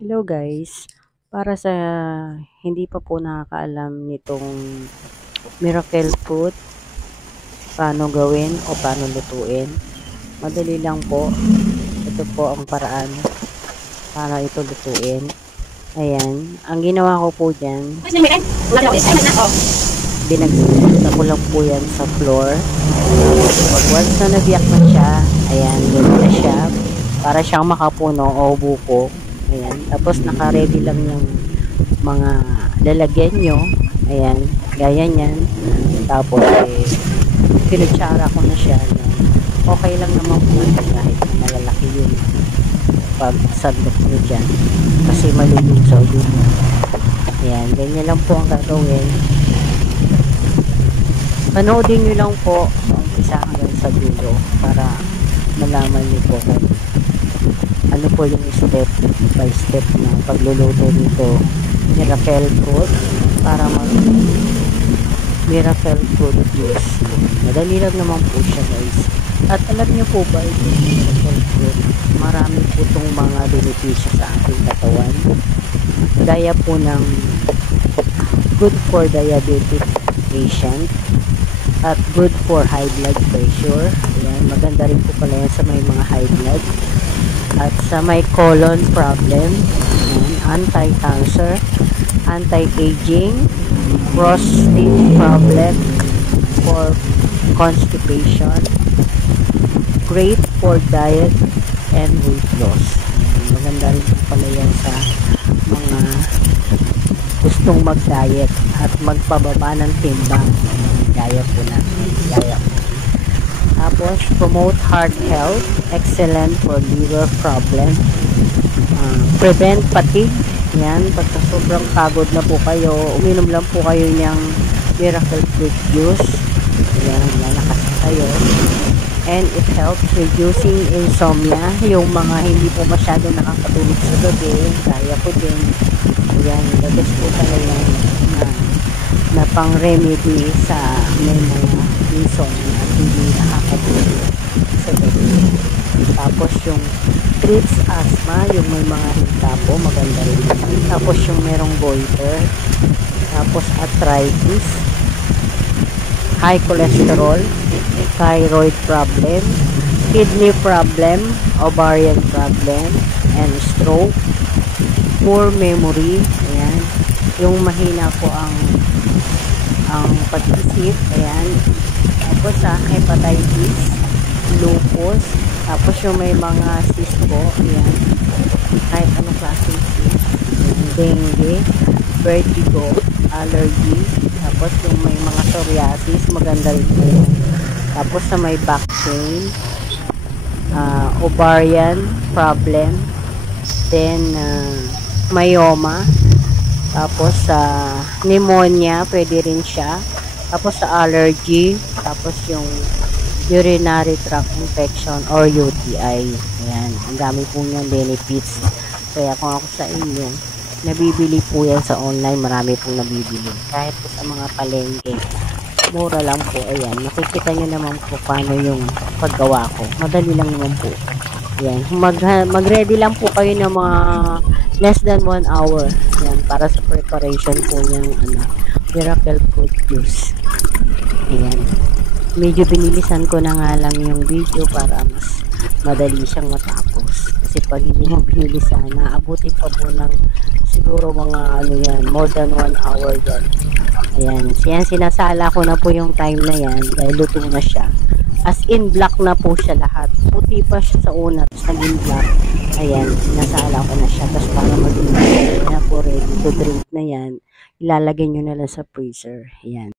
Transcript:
Hello guys, para sa hindi pa po nakakaalam nitong miracle fruit, paano gawin o paano lutuin, madali lang po. Ito po ang paraan para ito lutuin. Ayan, ang ginawa ko po dyan, binagsa ko lang po yan sa floor. Once na nabiyak na siya, ayan, ganyan na siya, para siyang makapuno o buko. Ayan, tapos naka-ready lang yung mga lalagyan nyo. Ayan, gaya nyan. Tapos pinutsara ko na siya. Okay lang naman po kahit malalaki yun pag sandok nyo dyan. Kasi malulutsaw yun. Ayan, ganyan lang po ang gagawin. Panoodin nyo lang po isa hanggang sa dulo para malaman nyo po kung ano po yung step by step na pagluluto nito miracle fruit para mag miracle fruit juice. Madali lang naman po siya guys. At alam nyo po ba itong miracle fruit, marami po itong mga benepisyo sa ating katawan. Gaya po ng good for diabetic patient at good for high blood pressure. Ayan, maganda rin po pala yan sa may mga high blood. At sa may colon problem, anti-cancer, anti-aging, prostate problem, for constipation, great for diet and weight loss. Maganda rin po pala yan sa mga gustong mag-diet at magpababa ng timbang. Gaya po natin. Gaya po. Tapos, promote heart health, excellent for liver problem, prevent fatigue. Yan, pagka sobrang pagod na po kayo, uminom lang po kayo niyang miracle fruit juice. Yan, lalakas kayo. And it helps reducing insomnia, yung mga hindi po masyado nakakatulog sa gabi, kaya po din. Yan, labas po pala yan na pang remedy sa may mga insomnia at hindi nakakatulog sa gabi. Tapos yung treats asthma, yung may mga hinta po, maganda rin. Tapos yung merong goiter, tapos arthritis, high cholesterol, thyroid problem, kidney problem, ovarian problem, and stroke, poor memory, ayan, yung mahina po ang pag-isip, ayan, tapos sa hepatitis, lupus, tapos yung may mga cyst po, ayan, kahit anong klaseng cyst, dengue, vertigo, allergy, tapos yung may mga psoriasis, maganda rin po. Tapos sa may back pain, ovarian problem, then myoma, tapos sa pneumonia, pwede rin siya. Tapos sa allergy, tapos yung urinary tract infection or UTI. Ayan, ang dami po niyang benefits. Kaya kung ako sa inyo, nabibili po yan sa online, marami pong nabibili. Kahit po sa mga palengke, mura lang po. Ayan, makikita nyo naman po paano yung paggawa ko. Madali lang naman po. Ayan, mag-ready lang po kayo ng mga less than 1 hour. Ayan, para sa preparation po yung miracle fruit juice. Ayan. Medyo binilisan ko na nga lang yung video para mas madali siyang matapos. Kasi pag hindi mo binilisan, naabutin pa po ng siguro mga more than 1 hour yan. Ayan. Yan, sinasala ko na po yung time na yan dahil luto na siya. As in, black na po siya lahat. Puti pa siya sa una, tapos naging black. Ayan, sinasala ko na siya. Tapos para maging na po ready to drink na yan, ilalagay nyo na lang sa freezer. Ayan.